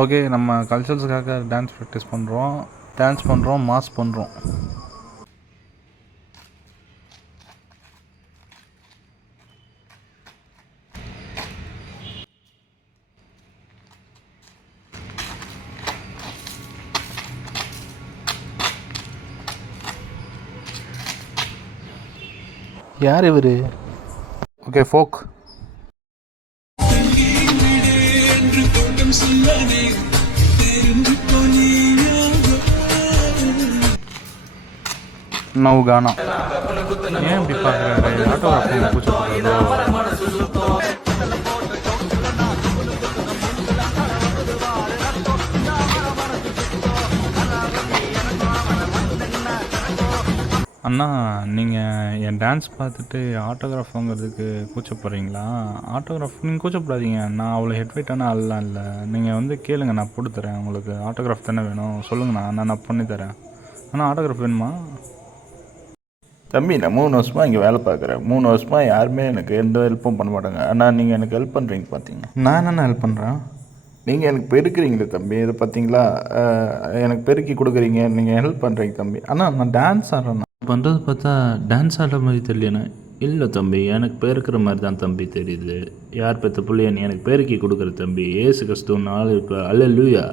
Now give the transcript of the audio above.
Okay, நம்ம கல்ச்சர்ஸுக்காக dance practice பண்ணுறோம், mass பண்ணுறோம். யார் இவர்? Okay, folk. நவ்கானா ஏன் இப்படி பார்க்குறாரு? ஆட்டோகிராஃப் கூச்சப்படுறதோ? அண்ணா, நீங்கள் என் டான்ஸ் பார்த்துட்டு ஆட்டோகிராஃப் வாங்குறதுக்கு கூச்சப்படுறீங்களா? ஆட்டோகிராஃப் நீங்கள் கூச்சப்படாதீங்க. நான் அவ்வளோ ஹெட் வெயிட்டான ஆள்லாம் இல்லை. நீங்கள் வந்து கேளுங்க, நான் போட்டு தரேன். உங்களுக்கு ஆட்டோகிராஃப் தானே வேணும்? சொல்லுங்கண்ணா, நான் பண்ணி தரேன். ஆனால் ஆட்டோகிராஃப் வேணுமா? தம்பி, நான் 3 வருஷமாக இங்கே வேலை பார்க்குறேன். 3 வருஷமாக யாருமே எனக்கு எந்த ஹெல்ப்பும் பண்ண மாட்டாங்க. ஆனால் நீங்கள் எனக்கு ஹெல்ப் பண்ணுறீங்க பார்த்தீங்க. நான் என்னென்ன ஹெல்ப் பண்ணுறேன்? நீங்கள் எனக்கு பெருக்குறீங்களே தம்பி, இதை பார்த்தீங்களா? எனக்கு பெருக்கி கொடுக்குறீங்க, நீங்கள் ஹெல்ப் பண்ணுறீங்க தம்பி. ஆனால் நான் டான்ஸ் ஆடுறேண்ணா. பண்ணுறது பார்த்தா டான்ஸ் ஆடுற மாதிரி தெரியலண்ணே. இல்லை தம்பி, எனக்கு பெருக்கிற மாதிரி தான் தம்பி தெரியுது. யார் பெற்ற பிள்ளைய நீ எனக்கு பெருக்கி கொடுக்குற தம்பி? ஏசு கிறிஸ்துவ நாள் இப்போ அல்லேலூயா.